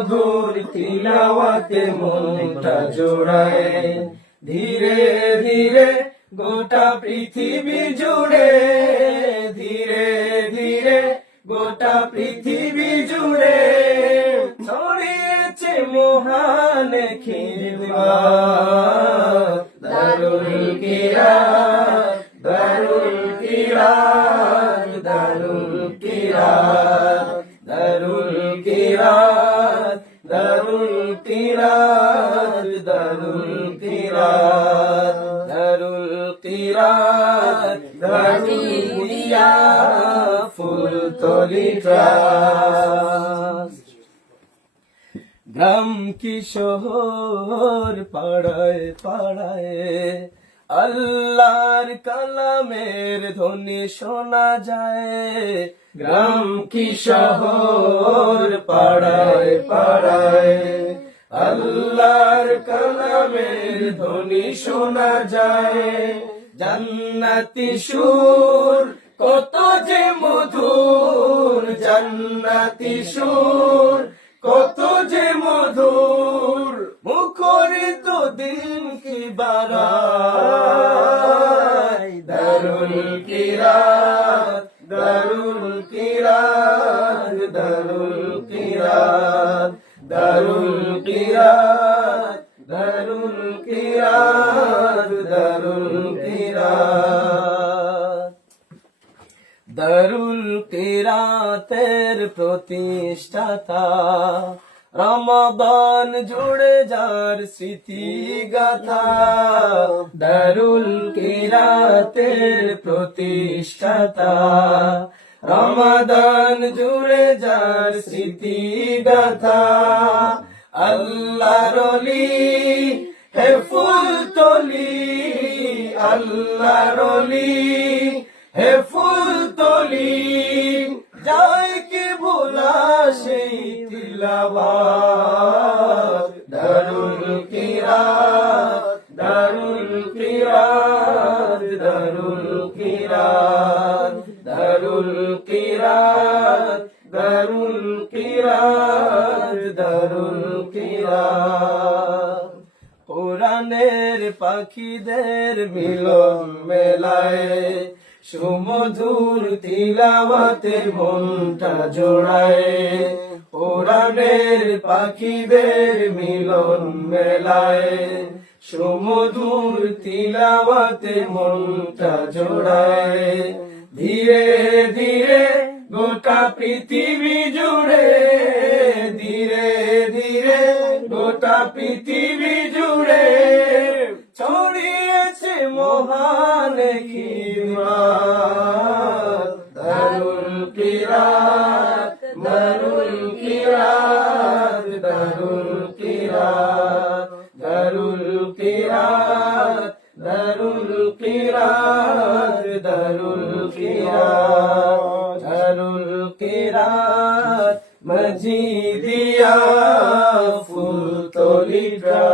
মধুর তিলাওয়াতে মনটা জোড়ায়। ধীরে ধীরে গোটা পৃথিবী জুড়ে, ধীরে ধীরে গোটা পৃথিবী জুড়ে। ছড়িয়েছে মহান খিরবা দারুল কিরা দারুল কিরা দারুল কিরা দারুল কিরা দারুল কিরা দারুলিয়া ফুল তলিকা গ্রাম কিশোর পাড়ায় পাড়ায় আল্লাহর কালামের ধ্বনি শোনা যায় গ্রাম কিশোর পাড়ায় পাড়ায় কালামের ধ্বনি শোনা যায়। জান্নাতি সুর, কত যে মধুর। জান্নাতি সুর, কত যে মধুর। মুখরিত দিন কি বারাই দারুল কিরাত দারুল কিরাত দারুল কিরাত দারুল কিরাত দারুল কিরাত দারুল কিরাত। কিরাতের প্রতিষ্ঠাতা রমাদান জুড়ে যার স্মৃতি গাথা দারুল কিরাতের প্রতিষ্ঠাতা রমাদান জুড়ে যার স্মৃতি গাথা আল্লাহ আল্লাহ রলি হে ফুল তলি যায় কি ভোলা সেই তিলাবাত। দারুল কিরাত দারুল কিরাত দারুল কিরাত দারুল কিরাত দারুল কিরাত, দারুল কোরআনের পাখিদের মিলন মেলায়। সুমধুর তিলাওয়াতের মনটা জোড়ায়। কোরআনের পাখিদের মিলন মেলায়। সুমধুর তিলাওয়াতে মনটা জোড়ায়। ধীরে ধীরে গোটা পৃথিবী জুড়ে, ধীরে ধীরে গোটা পৃথিবী জুড়ে ছড়িয়েছে মহান কিরাত দারুল কিরাত দারুল কিরাত দারুল কিরাত। দারুল কিরাত দারুল কিরাত দারুল কিরাত। দারুল কিরাত, মজিদিয়া ফুল তলিকা